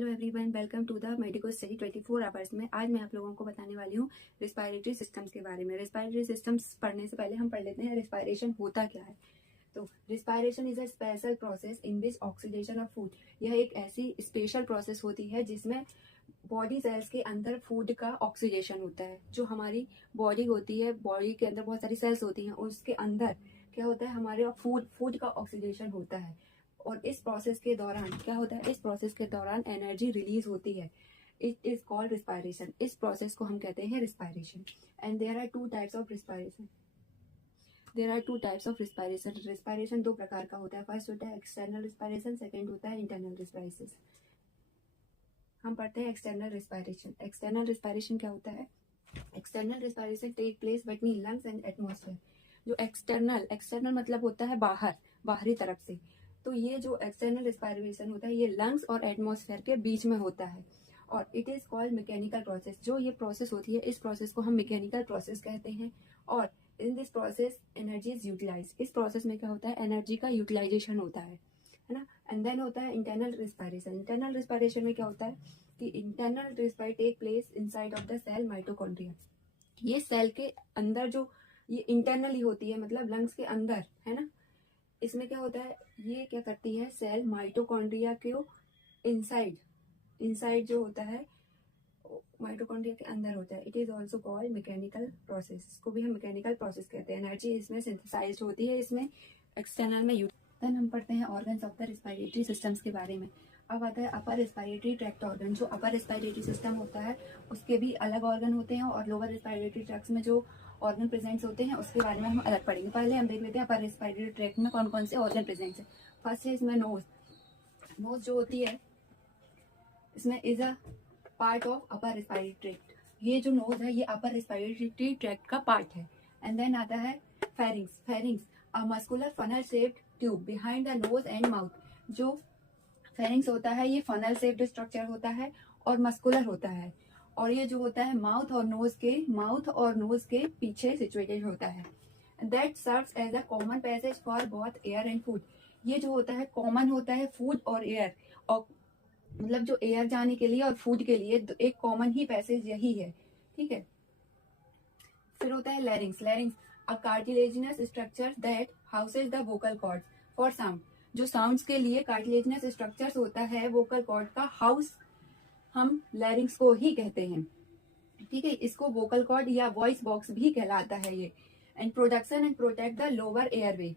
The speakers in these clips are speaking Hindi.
Hello everyone, welcome to the Medico Study 24 hours में। आज मैं आप लोगों को बताने वाली हूँ रिस्पायरेटरी सिस्टम्स के बारे में। रिस्पायरेटरी सिस्टम्स पढ़ने से पहले हम पढ़ लेते हैं रिस्पायरेशन होता क्या है। तो respiration is a special process in which oxidation of food. यह एक ऐसी स्पेशल प्रोसेस होती है जिसमें बॉडी सेल्स के अंदर फूड का ऑक्सीडेशन होता है। जो हमारी बॉडी होती है, बॉडी के अंदर बहुत सारी सेल्स होती हैं, उसके अंदर क्या होता है, हमारे फूड का ऑक्सीडेशन होता है। और इस प्रोसेस के दौरान क्या होता है, इस प्रोसेस के दौरान एनर्जी रिलीज होती है। It is called respiration. इस प्रोसेस को हम कहते हैं respiration. And there are two types of respiration. Respiration दो प्रकार का होता है। फर्स्ट होता है एक्सटर्नल रिस्पायरेशन, सेकेंड होता है इंटरनल रिस्पायरेशन। हम पढ़ते हैं एक्सटर्नल रिस्पायरेशन। एक्सटर्नल रिस्पायरेशन क्या होता है? External respiration take place between lungs and atmosphere. जो एक्सटर्नल मतलब होता है बाहरी तरफ से। तो ये जो एक्सटर्नल रिस्पायरेशन होता है ये लंग्स और एटमॉस्फेयर के बीच में होता है और it is called mechanical process. जो ये प्रोसेस होती है, इस प्रोसेस को हम मैकेनिकल प्रोसेस कहते हैं। और in this process energy is utilise. इस प्रोसेस में क्या होता है, एनर्जी का यूटिलाइजेशन होता है ना। एंड देन होता है इंटरनल रिस्पायरेशन। इंटरनल रिस्पायरेशन में क्या होता है कि internal respire take place inside of the cell mitochondria. ये सेल के अंदर जो ये इंटरनली होती है, मतलब लंग्स के अंदर है ना। इसमें क्या होता है, ये क्या करती है, सेल माइटोकॉन्ड्रिया के इनसाइड जो होता है माइटोकॉन्ड्रिया के अंदर होता है। It is also called mechanical process. इसको भी हम मैकेनिकल प्रोसेस कहते हैं। एनर्जी इसमें सिंथेसाइज होती है, इसमें एक्सटर्नल में देन हम पढ़ते हैं organs of the respiratory systems के बारे में। अब आता है अपर रिस्पायरेटरी ट्रैक्ट ऑर्गन। जो अपर रिस्पायरेटरी सिस्टम होता है उसके भी अलग ऑर्गन होते हैं और लोअर रिस्पायरेटरी ट्रैक्ट में जो ऑर्गन प्रेजेंट्स होते हैं उसके बारे में हम अलग पढ़ेंगे। पहले हम देख लेते हैं अपर रिस्पायरेटरी ट्रैक्ट में कौन कौन से ऑर्गन प्रेजेंट्स है। फर्स्ट है इसमें नोज जो होती है इसमें is a part of upper respiratory tract. ये जो नोज है ये अपर रिस्पायरेटरी ट्रैक्ट का पार्ट है। एंड देन आता है pharynx a muscular funnel shaped tube behind the nose and mouth. जो फेरिंग्स होता है ये फनल शेप्ड स्ट्रक्चर होता है और मस्कुलर होता है और ये जो होता है माउथ और नोज के पीछे सिचुएटेड होता है। That serves as a common passage for both air and food. ये जो होता है कॉमन होता है फूड और एयर, और मतलब जो एयर जाने के लिए और फूड के लिए एक कॉमन ही पैसेज यही है, ठीक है। फिर होता है लैरिंग्स अ cartilaginous structure that houses the vocal cords for sound. जो साउंड्स के लिए कार्टिलेजिनस स्ट्रक्चर्स होता है वोकल कॉर्ड का हाउस, हम लैरिंग्स को ही कहते हैं, ठीक है। इसको वोकल कॉर्ड या वॉइस बॉक्स भी कहलाता है ये। And production and protect the lower airway.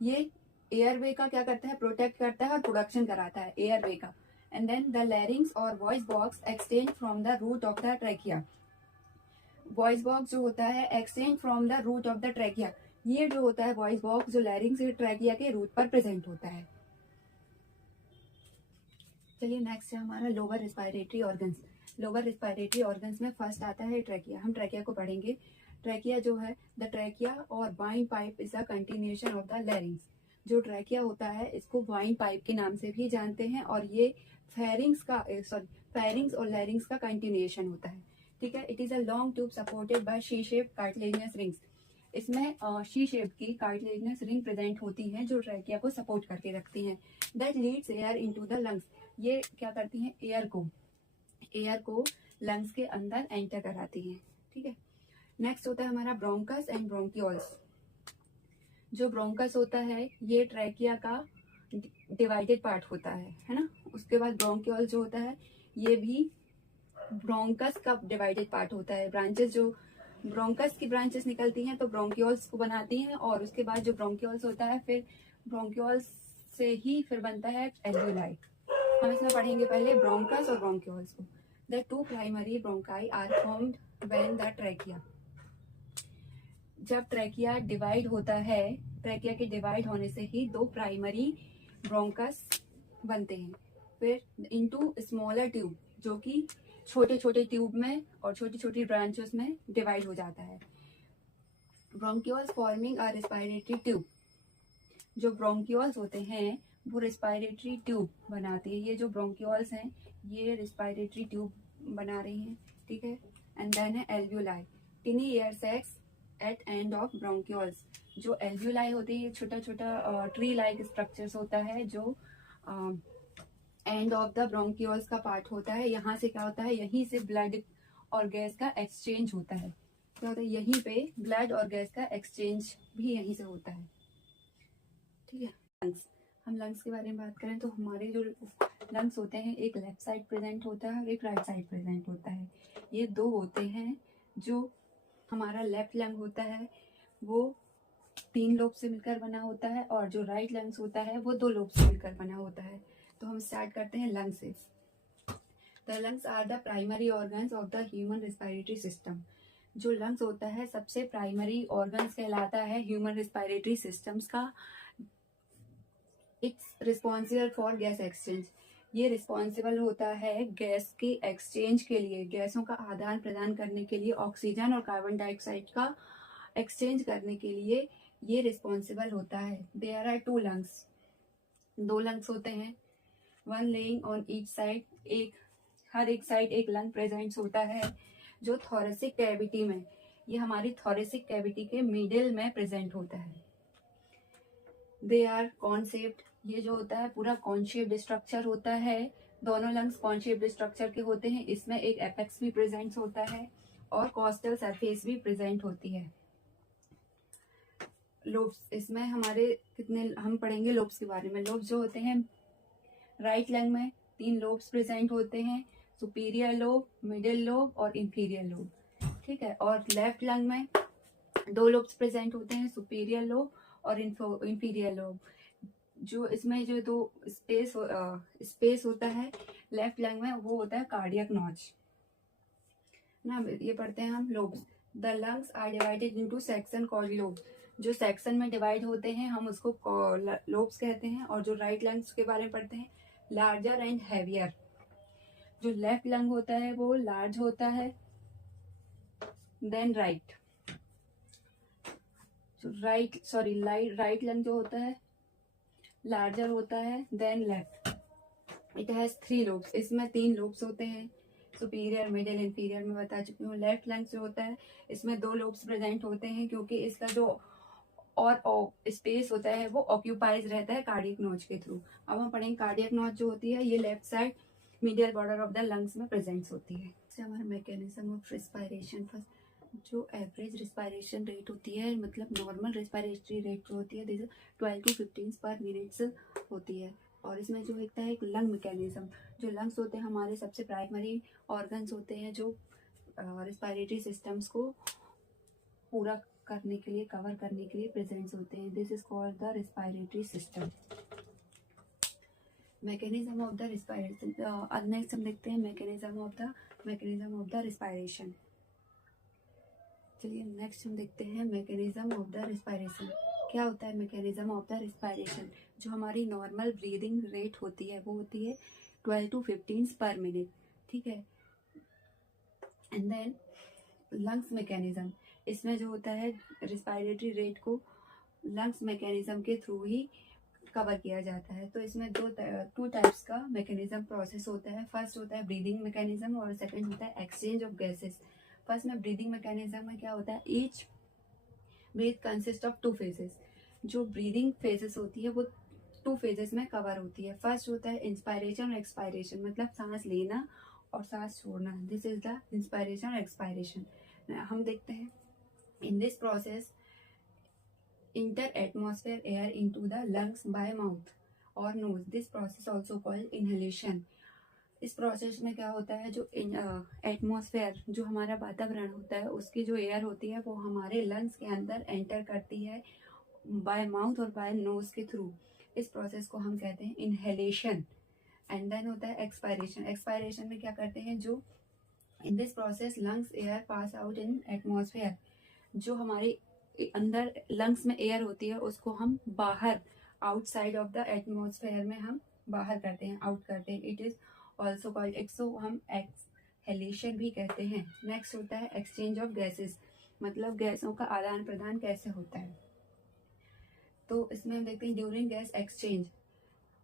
ये एयरवे का क्या करता है, प्रोटेक्ट करता है और प्रोडक्शन कराता है एयरवे का। एंड देन द लैरिंग्स और voice box extend from the root of the trachea. Voice box जो होता है extend from the root of the trachea. ये जो होता है वॉइस बॉक्स जो लैरिंग्स ट्रैकिया के रूट पर प्रेजेंट होता है। चलिए नेक्स्ट है हमारा lower respiratory organs. Lower respiratory organs में फर्स्ट आता है ट्रैकिया। हम ट्रैकिया को पढ़ेंगे। ट्रैकिया जो है द ट्रैकिया और wine pipe is a continuation of the larynx. जो ट्रैकिया होता है इसको वाइन पाइप के नाम से भी जानते हैं और ये फेरिंग्स और लैरिंग्स का कंटिन्यूएशन होता है, ठीक है। It is a long tube supported by she shape cartilaginous rings. इसमें शी शेप की कार्टिलेजिनस रिंग प्रेजेंट होती हैं जो ट्रैकिया को सपोर्ट करके रखती हैं। That leads air into the lungs. ये क्या करती हैं, एयर को लंग्स के अंदर एंटर कराती हैं, ठीक है। नेक्स्ट होता है हमारा ब्रोंकस एंड ब्रोंकियोल्स। जो ब्रोंकस होता है ये ट्रैकिया का डिवाइडेड पार्ट होता है ना। उसके बाद ब्रोंकियोल जो होता है ये भी ब्रोंकस का डिवाइडेड पार्ट होता है। ब्रांचेस जो ब्रोंकस की ब्रांचेस निकलती हैं तो ब्रोंकियोल्स को बनाती हैं और उसके बाद जो ब्रोंकियोल्स होता है फिर ब्रोंकियोल्स से ही फिर बनता है एल्वियोलाई। हम इसमें पढ़ेंगे पहले ब्रोंकस और ब्रोंकियोल्स को। The two primary bronchi are formed when the trachea. जब ट्रैकिया डिवाइड होता है, ट्रैकिया के डिवाइड होने से ही दो प्राइमरी ब्रोंकस बनते हैं। फिर इनटू स्मॉलर ट्यूब जो कि छोटे छोटे ट्यूब में और छोटी छोटी ब्रांचेस में डिवाइड हो जाता है। Bronchioles forming a respiratory tube. जो ब्रोंकियोल्स होते हैं वो रिस्पायरेटरी ट्यूब बनाते हैं। ये जो ब्रोंकियोल्स हैं ये रिस्पायरेटरी ट्यूब बना रही हैं, ठीक है। एंड देन है alveoli, tiny air sacs at end of bronchioles. जो एल्वियोलाई होती है ये छोटा छोटा ट्री लाइक स्ट्रक्चर्स होता है जो एंड ऑफ द ब्रोंकियोल्स का पार्ट होता है। यहाँ से क्या होता है, यहीं से ब्लड और गैस का एक्सचेंज होता है। क्या होता है, यहीं पे ब्लड और गैस का एक्सचेंज भी यहीं से होता है। ठीक है। लंग्स, हम लंग्स के बारे में बात करें तो हमारे जो लंग्स होते हैं, एक लेफ्ट साइड प्रेजेंट होता है और एक राइट साइड प्रेजेंट होता है। ये दो होते हैं। जो हमारा लेफ्ट लंग होता है वो 3 लोब से मिलकर बना होता है, और जो राइट लंग्स होता है वो 2 लोब से मिलकर बना होता है। तो हम स्टार्ट करते हैं लंग्स से। The lungs are the primary organs of the human respiratory system. जो लंग्स होता है सबसे प्राइमरी ऑर्गन्स कहलाता है ह्यूमन रेस्पिरेटरी सिस्टम्स का। It's responsible for gas exchange. ये रिस्पॉन्सिबल होता है गैस के एक्सचेंज के लिए, गैसों का आदान प्रदान करने के लिए, ऑक्सीजन और कार्बन डाइऑक्साइड का एक्सचेंज करने के लिए ये रिस्पॉन्सिबल होता है। देयर आर 2 लंग्स, 2 लंग्स होते हैं। 1 लेइंग ऑन ईच साइड, हर एक साइड एक लंग प्रेजेंट होता है जो थोरेसिक कैविटी में, ये हमारी थोरेसिक कैविटी के मिडिल में प्रेजेंट होता है। दे आर कॉन शेप्ड, ये जो होता है पूरा कॉन शेप्ड स्ट्रक्चर होता है। दोनों लंग्स कॉन शेप्ड स्ट्रक्चर के होते हैं। इसमें एक एपेक्स भी प्रेजेंट होता है और कॉस्टल सरफेस भी प्रेजेंट होती है। लोब्स, इसमें हमारे कितने, हम पढ़ेंगे लोब्स के बारे में। लोब्स जो होते हैं, राइट लंग में 3 लोब्स प्रेजेंट होते हैं, सुपीरियर लोब, मिडिल लोब और इंफीरियर लोब। ठीक है। और लेफ्ट लंग में 2 लोब्स प्रेजेंट होते हैं, सुपीरियर लोब और इंफीरियर लोब। जो इसमें जो 2 स्पेस होता है लेफ्ट लंग में, वो होता है कार्डियक नॉच ना। ये पढ़ते हैं हम lobes. The lungs are divided into section called lobes. जो सेक्शन में डिवाइड होते हैं हम उसको लोब्स कहते हैं। और जो राइट लंग्स के बारे में पढ़ते हैं, लार्जर एंड हैवियर। जो लेफ्ट लंग होता है वो लार्ज होता है देन राइट। राइट लंग जो होता है लार्जर होता है than left. It has 3 lobes, इसमें 3 लोब्स होते हैं, सुपीरियर, मिडिल, इंफीरियर में बता चुकी हूँ। लेफ्ट लंग जो होता है इसमें 2 लोब्स प्रेजेंट होते हैं, क्योंकि इसका जो और स्पेस होता है वो ऑक्यूपाइज रहता है कार्डियक नॉच के थ्रू। अब हम पढ़ेंगे कार्डियक नॉच जो होती है, ये left side medial border of the lungs में प्रेजेंट होती है। हमारा मैकेनिज्म ऑफ रिस्पायरेशन, फर्स्ट जो एवरेज रिस्पायरेशन रेट होती है, मतलब नॉर्मल रिस्पायरेटरी रेट जो होती है 12 to 15 पर मिनट्स होती है। और इसमें जो होता है एक लंग मैकेनिज्म, जो लंग्स होते हैं हमारे सबसे प्राइमरी ऑर्गन्स होते हैं जो रिस्पायरेटरी सिस्टम्स को पूरा करने के लिए, कवर करने के लिए प्रेजेंट होते हैं। This is called the respiratory system. Mechanism of the respiration, अब नेक्स्ट हम देखते हैं मैकेनिज्म ऑफ द रिस्पायरेशन। चलिए नेक्स्ट हम देखते हैं मैकेनिज्म ऑफ द रिस्पायरेशन। क्या होता है मैकेनिज्म ऑफ द रिस्पायरेशन? जो हमारी नॉर्मल ब्रीदिंग रेट होती है वो होती है 12 to 15 पर मिनट। ठीक है। एंड देन लंग्स मैकेनिज्म, इसमें जो होता है रिस्पायरेटरी रेट को लंग्स मैकेनिज्म के थ्रू ही कवर किया जाता है। तो इसमें 2 टाइप्स का मैकेनिज्म प्रोसेस होता है। फर्स्ट होता है ब्रीदिंग मैकेनिज्म और सेकंड होता है एक्सचेंज ऑफ गैसेस। फर्स्ट में ब्रीदिंग मैकेनिज्म में क्या होता है, each breath consist of 2 phases. जो ब्रीदिंग फेजेस होती है वो 2 फेजेस में कवर होती है। फर्स्ट होता है इंस्पायरेशन और एक्सपायरेशन, मतलब सांस लेना और सांस छोड़ना। दिस इज द इंस्पायरेशन और एक्सपायरेशन। हम देखते हैं in this process enter atmosphere air into the lungs by mouth और nose. This process also called inhalation. इस प्रोसेस में क्या होता है, जो एटमॉस्फेयर, जो हमारा वातावरण होता है, उसकी जो एयर होती है वो हमारे लंग्स के अंदर एंटर करती है बाय माउथ और बाय नोज के थ्रू। इस प्रोसेस को हम कहते हैं इनहेलेशन। एंड देन होता है एक्सपायरेशन। एक्सपायरेशन में क्या करते हैं, जो इन this process lungs air pass out in atmosphere. जो हमारे अंदर लंग्स में एयर होती है उसको हम बाहर, आउटसाइड ऑफ द एटमॉस्फेयर में हम बाहर करते हैं, आउट करते हैं। इट इज ऑल्सो कॉल्ड, इसको हम एक्सहेलेशन भी कहते हैं। नेक्स्ट होता है एक्सचेंज ऑफ गैसेस, मतलब गैसों का आदान प्रदान कैसे होता है। तो इसमें हम देखते हैं during gas exchange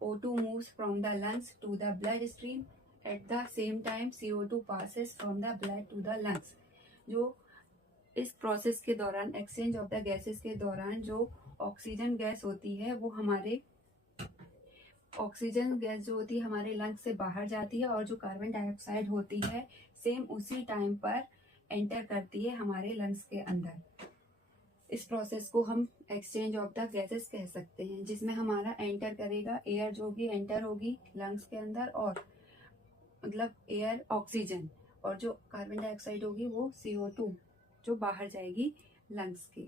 O2 moves from the lungs to the blood stream. At the same time CO2 passes from the blood to the lungs. जो इस प्रोसेस के दौरान, एक्सचेंज ऑफ द गैसेस के दौरान, जो ऑक्सीजन गैस होती है वो हमारे ऑक्सीजन गैस जो होती है हमारे लंग्स से बाहर जाती है और जो कार्बन डाइऑक्साइड होती है सेम उसी टाइम पर एंटर करती है हमारे लंग्स के अंदर। इस प्रोसेस को हम एक्सचेंज ऑफ द गैसेस कह सकते हैं, जिसमें हमारा एंटर करेगा एयर जो भी एंटर होगी लंग्स के अंदर, और मतलब एयर ऑक्सीजन, और जो कार्बन डाइऑक्साइड होगी वो CO2 जो बाहर जाएगी लंग्स के।